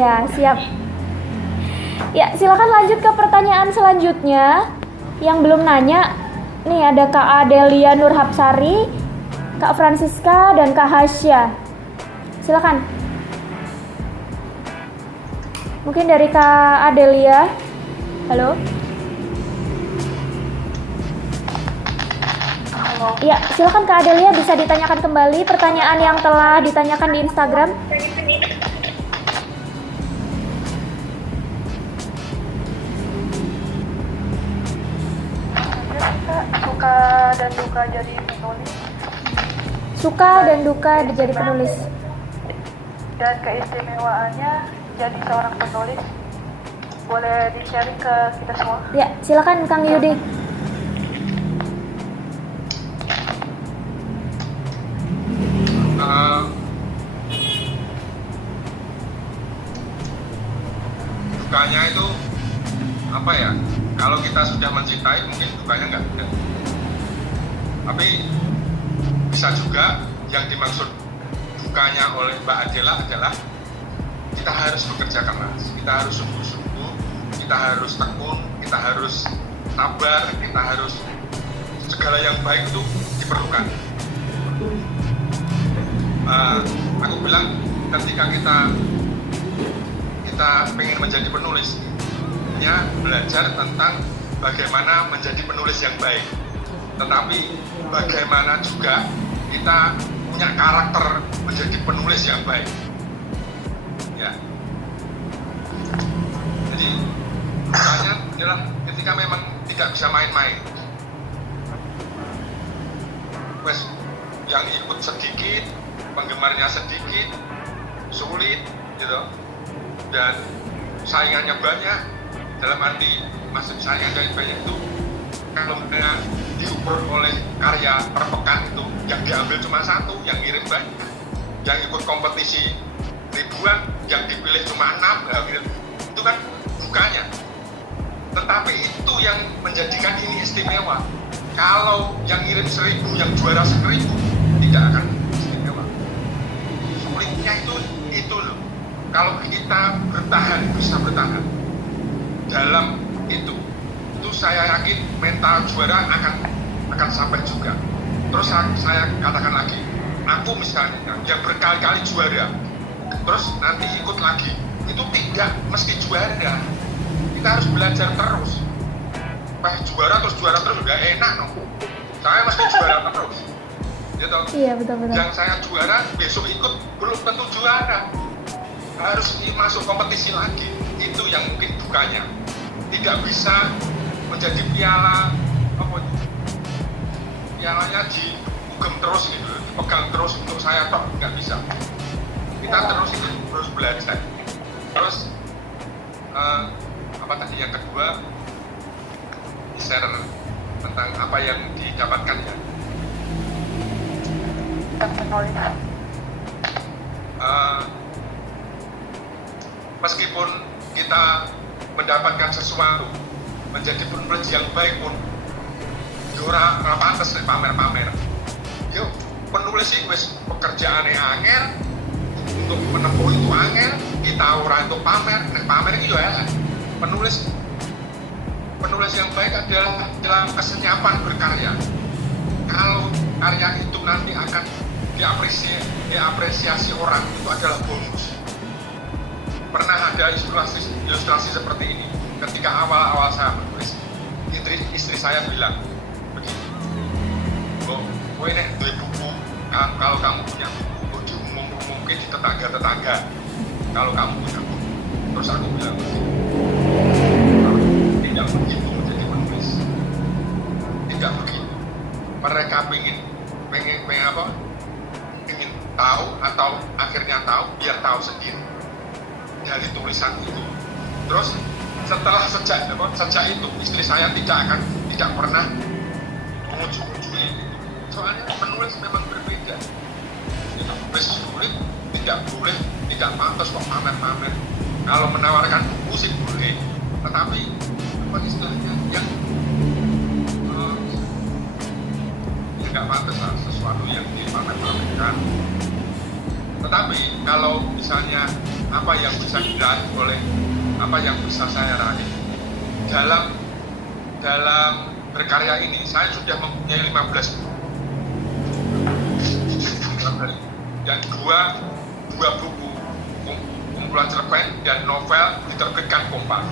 Ya, siap. Ya, silakan lanjut ke pertanyaan selanjutnya. Yang belum nanya, nih ada Kak Adelia Nurhapsari, Kak Francisca, dan Kak Hasya. Silakan. Mungkin dari Kak Adelia. Halo. Ya, silakan Kak Adelia, bisa ditanyakan kembali pertanyaan yang telah ditanyakan di Instagram. Suka dan duka jadi penulis. Suka dan duka jadi penulis. Dan keistimewaannya jadi seorang penulis. Boleh di-sharing ke kita semua? Ya, silakan Kang Yudi. Dukanya itu apa ya? Kalau kita sudah mencintai mungkin dukanya nggak ada. Tapi bisa juga yang dimaksud dukanya oleh Mbak Adela adalah kita harus bekerja keras, kita harus sungguh-sungguh, kita harus tekun, kita harus sabar, kita harus segala yang baik itu diperlukan. Aku bilang ketika kita pengen menjadi penulis, ya belajar tentang bagaimana menjadi penulis yang baik, tetapi bagaimana juga kita punya karakter menjadi penulis yang baik, ya. Jadi makanya adalah ketika memang tidak bisa main-main, wes yang ikut sedikit, penggemarnya sedikit, sulit, gitu. Dan saingannya banyak, dalam arti masih saingannya banyak itu kalau mereka diukur oleh karya per pekan itu yang diambil cuma satu, yang ngirim banyak, yang ikut kompetisi ribuan, yang dipilih cuma 6, nah, gitu. Itu kan dukanya. Tetapi itu yang menjadikan ini istimewa. Kalau yang ngirim 1000, yang juara 1000 tidak akan istimewa. Sulitnya itu loh. Kalau kita bertahan, bisa bertahan dalam itu saya yakin mental juara akan sampai juga. Terus saya katakan lagi, aku misalnya yang berkali-kali juara, terus nanti ikut lagi, itu tidak mesti juara. Kita harus belajar terus. Juara terus udah enak no. Saya mesti juara terus. Gitu. Iya, betul-betul. Yang saya juara, besok ikut belum tentu juara. Harus masuk kompetisi lagi, itu yang mungkin dukanya. Tidak bisa menjadi pialanya digugem terus gitu, dipegang terus untuk saya tok, nggak bisa. Kita terus belajar. Terus apa tadi yang kedua, share tentang apa yang didapatkan ya. Meskipun kita mendapatkan sesuatu, menjadi penulis yang baik pun, ora pantes nek pamer-pamer. Yo, penulis iki wis pekerjaane angel, untuk menempuh itu angel, kita ora untuk pamer, nek pamer iki yo elek. Penulis yang baik adalah dalam kesenyapan berkarya. Kalau karya itu nanti akan diapresiasi orang, itu adalah bonus. Pernah ada ilustrasi seperti ini. Ketika awal-awal saya menulis, istri saya bilang begini, kowe nek duwe buku, kalau kamu punya buku, diumum-umumke di tetangga-tetangga. Kalau kamu punya buku, terus aku bilang tidak begitu menjadi penulis, tidak begitu. Mereka pengen tahu atau akhirnya tahu, biar tahu sendiri dari tulisan itu. Terus setelah sejak itu istri saya tidak pernah mengunjungi itu. Soalnya menulis memang berbeda. Itu sulit, tidak boleh, tidak pantas kok pamer-pamer. Kalau menawarkan buku sih boleh, tetapi apa istilahnya yang nggak pantas lah, sesuatu yang dipamer-pamerkan. Tetapi kalau misalnya apa yang bisa diraih oleh apa yang bisa saya raih dalam berkarya ini. Saya sudah mempunyai 15 buku dan dua buku kumpulan cerpen dan novel diterbitkan Kompas.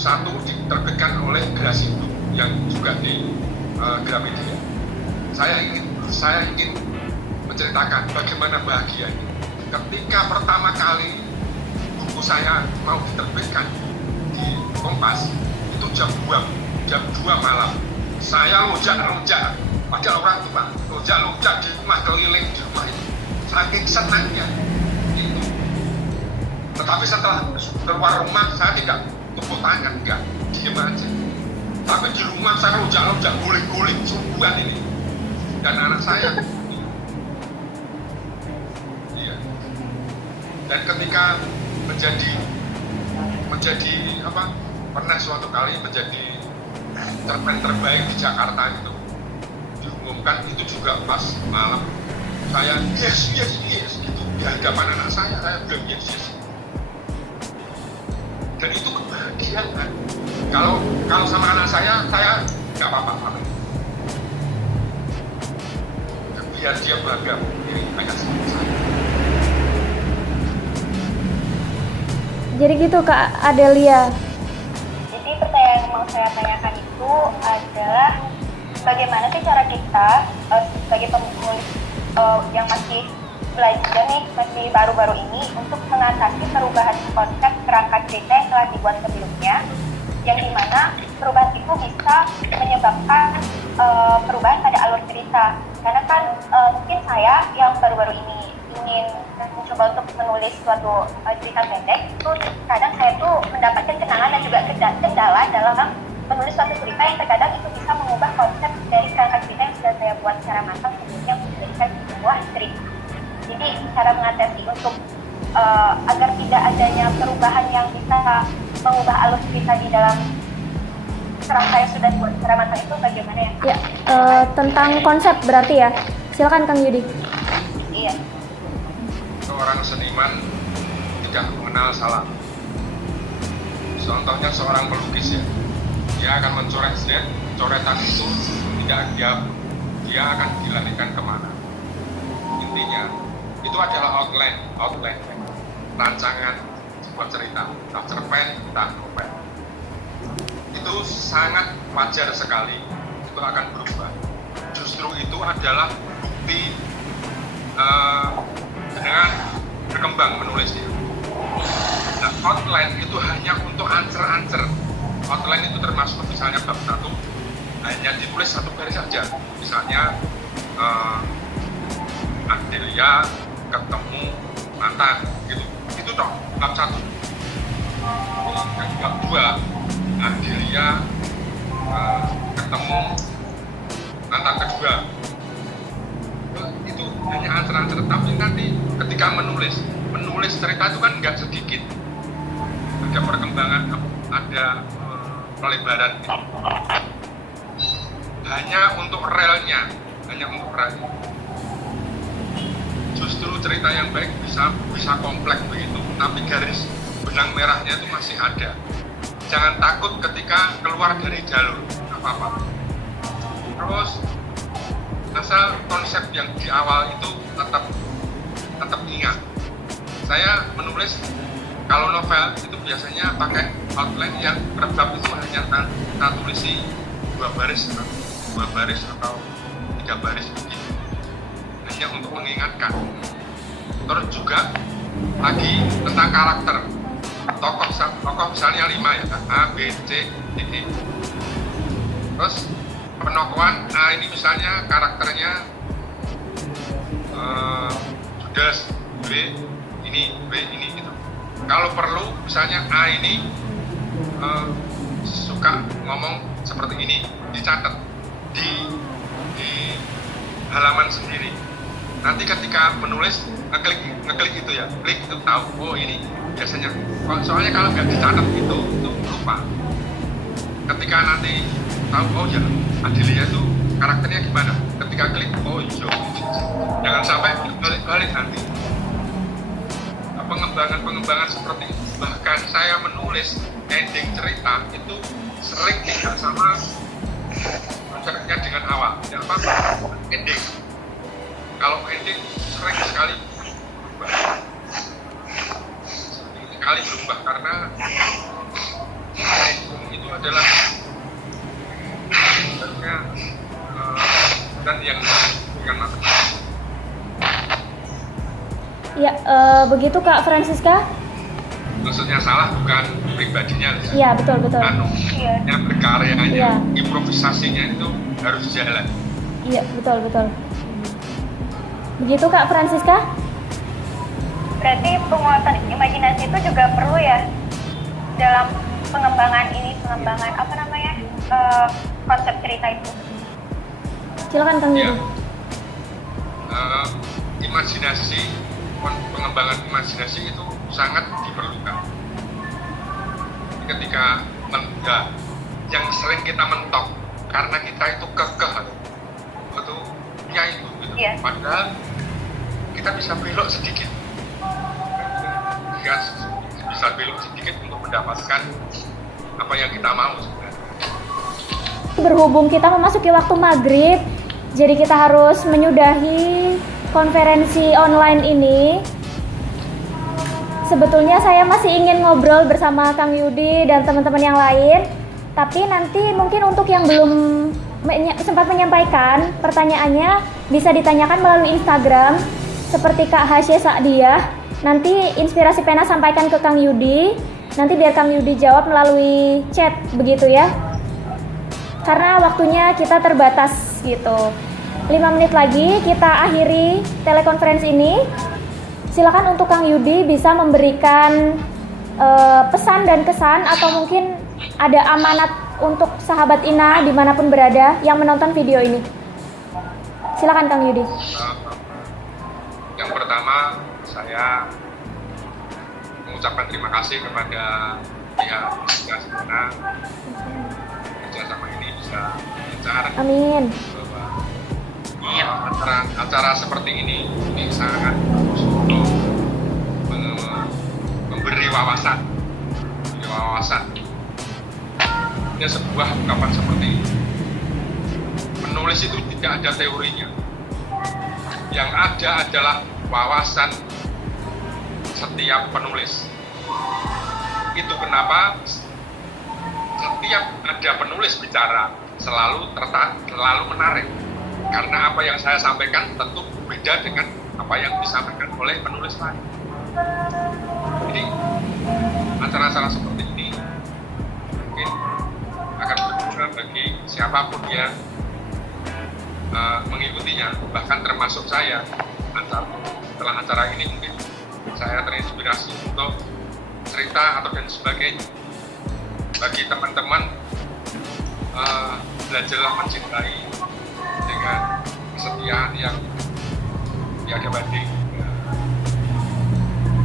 Satu diterbitkan oleh Grasindo yang juga di Gramedia. Saya ingin menceritakan bagaimana bahagia ini. Ketika pertama kali buku saya mau diterbitkan di Kompas, itu jam 2 malam. Saya lonjak-lonjak, padahal orang tua lonjak-lonjak di rumah, keliling di rumah itu. Saking senangnya itu. Tetapi setelah keluar rumah, saya tidak tepuk tangan, enggak, diem aja. Tapi di rumah saya lonjak-lonjak, guling-guling, sungguhan ini. Dan anak saya, iya. Dan ketika menjadi apa? Pernah suatu kali menjadi cerpen terbaik di Jakarta itu diumumkan, itu juga pas malam. Saya yes gitu di hadapan anak saya bilang yes. Dan itu kebahagiaan. Kalau sama anak saya nggak apa-apa. Biar dia bangga ini kayak sama saya. Jadi gitu Kak Adelia. Jadi pertanyaan yang mau saya tanyakan itu adalah bagaimana sih cara kita sebagai penulis yang masih belajar nih, masih baru-baru ini untuk mengatasi perubahan konsep kerangka cerita yang telah dibuat sebelumnya, yang dimana perubahan itu bisa menyebabkan perubahan pada alur cerita. Karena kan mungkin saya yang baru-baru ini ingin mencoba untuk menulis suatu cerita pendek, itu kadang saya tuh mendapatkan kenangan dan juga kendala dalam menulis suatu cerita yang terkadang itu bisa mengubah konsep dari kerangka cerita yang sudah saya buat secara matang sebelumnya untuk menjadikan sebuah cerita. Jadi cara mengatasi untuk agar tidak adanya perubahan yang bisa mengubah alur cerita di dalam kerangka yang sudah dibuat secara matang itu bagaimana ya? Ya, tentang konsep berarti ya. Silakan Kang Yudi. Iya. Seorang seniman tidak mengenal salah. Contohnya seorang pelukis ya, dia akan mencoret coretan itu tidak dia akan dilarikan kemana. Intinya itu adalah outline rancangan sebuah cerita, entah cerpen, entah novel. Itu sangat wajar sekali, itu akan berubah. Justru itu adalah bukti dengan berkembang menulisnya. Nah, outline itu hanya untuk ancer-ancer. Outline itu termasuk misalnya bab 1 hanya ditulis satu garis saja. Misalnya Adelia ketemu mantan gitu. Itu dong bab 1. Bab 2 Adelia ketemu mantan kedua. Itu hanya ancer-ancer, tapi nanti ketika menulis cerita itu kan nggak sedikit, ada perkembangan, ada pelebaran, hanya untuk relnya. Justru cerita yang baik bisa kompleks begitu, tapi garis benang merahnya itu masih ada. Jangan takut ketika keluar dari jalur, apa-apa. Terus asal konsep yang di awal itu tetap ingat. Saya menulis kalau novel itu biasanya pakai outline yang per bab itu hanya kita tulisi 2 baris atau 3 baris begitu, hanya untuk mengingatkan. Terus juga lagi tentang karakter tokoh misalnya 5 ya, A, B, C, D, E. Terus penokohan A ini misalnya karakternya Judas, B ini gitu. Kalau perlu misalnya A ini suka ngomong seperti ini, dicatat di halaman sendiri. Nanti ketika menulis ngeklik itu ya, klik itu tahu, oh ini biasanya. Soalnya kalau nggak dicatat itu lupa. Ketika nanti tahu, oh ya Adelia itu karakternya gimana, ketika klik, oh iya, jangan sampai balik-balik nanti pengembangan seperti itu. Bahkan saya menulis ending cerita itu sering tidak sama konsepnya dengan awal. Tidak apa-apa, ending. Kalau ending sering sekali berubah karena ending itu adalah sebenarnya dan yang bukan matematika. Ya, begitu Kak Francisca? Maksudnya salah bukan pribadinya. Iya, betul. Iya. Berkaryanya, Iya. improvisasinya itu harus jalan. Iya, betul. Begitu Kak Francisca? Berarti penguatan imajinasi itu juga perlu ya dalam pengembangan apa namanya konsep cerita itu. Silakan Kang Ya. Yudi. Imajinasi, pengembangan imajinasi itu sangat diperlukan. Ketika yang sering kita mentok karena kita itu kekeh itu ya itu gitu. Iya. Padahal kita bisa belok sedikit. Kita bisa belok sedikit untuk mendapatkan apa yang kita mau sebenarnya. Berhubung kita memasuki waktu maghrib, jadi kita harus menyudahi konferensi online ini. Sebetulnya saya masih ingin ngobrol bersama Kang Yudi dan teman-teman yang lain, tapi nanti mungkin untuk yang belum sempat menyampaikan pertanyaannya bisa ditanyakan melalui Instagram seperti Kak Hasya Sa'diyah. Nanti Inspirasi Pena sampaikan ke Kang Yudi, nanti biar Kang Yudi jawab melalui chat, begitu ya. Karena waktunya kita terbatas gitu. 5 menit lagi kita akhiri telekonferensi ini. Silakan untuk Kang Yudi bisa memberikan pesan dan kesan atau mungkin ada amanat untuk sahabat Ina dimanapun berada yang menonton video ini. Silakan Kang Yudi. Yang pertama, saya mengucapkan terima kasih kepada pihak Inspirasi Pena kerjasama ini bisa lancar. Amin. Bahwa acara seperti ini sangat bagus untuk memberi wawasan. Ini sebuah ungkapan seperti ini. Menulis itu tidak ada teorinya. Yang ada adalah wawasan setiap penulis. Itu kenapa setiap ada penulis bicara selalu menarik. Karena apa yang saya sampaikan tentu berbeda dengan apa yang disampaikan oleh penulis lain. Jadi acara-acara seperti ini mungkin akan berguna bagi siapapun yang mengikutinya, bahkan termasuk saya. Setelah acara ini mungkin saya terinspirasi untuk cerita atau dan sebagainya. Bagi teman-teman, belajarlah mencintai dengan kesetiaan yang tiada banding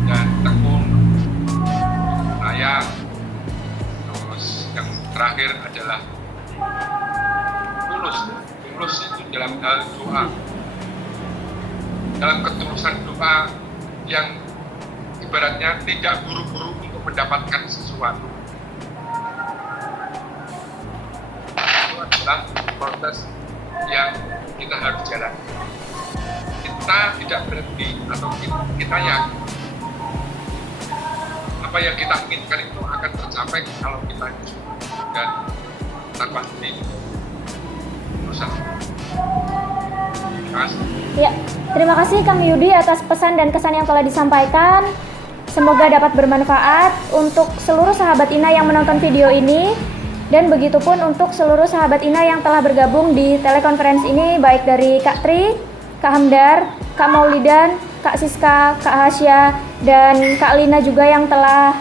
dan tekun, sayang. Terus yang terakhir adalah tulus itu dalam hal doa, dalam ketulusan doa yang ibaratnya tidak buru-buru untuk mendapatkan sesuatu. Itu adalah proses yang kita harus jalani. Kita tidak berhenti atau kita yakin apa yang kita inginkan itu akan tercapai kalau kita dan tanpa henti berusaha. Terima kasih. Ya, terima kasih Kang Yudi atas pesan dan kesan yang telah disampaikan. Semoga dapat bermanfaat untuk seluruh sahabat Ina yang menonton video ini. Dan begitupun untuk seluruh sahabat Ina yang telah bergabung di telekonferensi ini, baik dari Kak Tri, Kak Hamdar, Kak Maulidan, Kak Siska, Kak Hasya, dan Kak Lina juga yang telah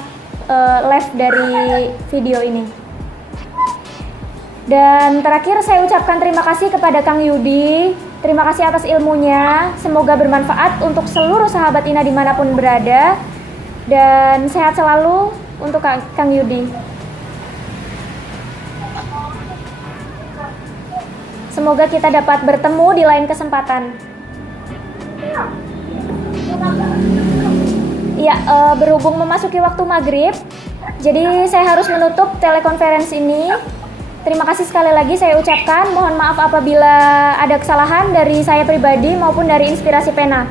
live dari video ini. Dan terakhir saya ucapkan terima kasih kepada Kang Yudi. Terima kasih atas ilmunya. Semoga bermanfaat untuk seluruh sahabat Ina dimanapun berada. Dan sehat selalu untuk Kang Yudi. Semoga kita dapat bertemu di lain kesempatan. Ya, berhubung memasuki waktu maghrib, jadi saya harus menutup telekonferensi ini. Terima kasih sekali lagi saya ucapkan. Mohon maaf apabila ada kesalahan dari saya pribadi maupun dari Inspirasi Pena.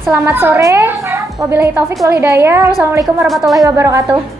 Selamat sore. Wabillahi taufik wal hidayah. Wassalamualaikum warahmatullahi wabarakatuh.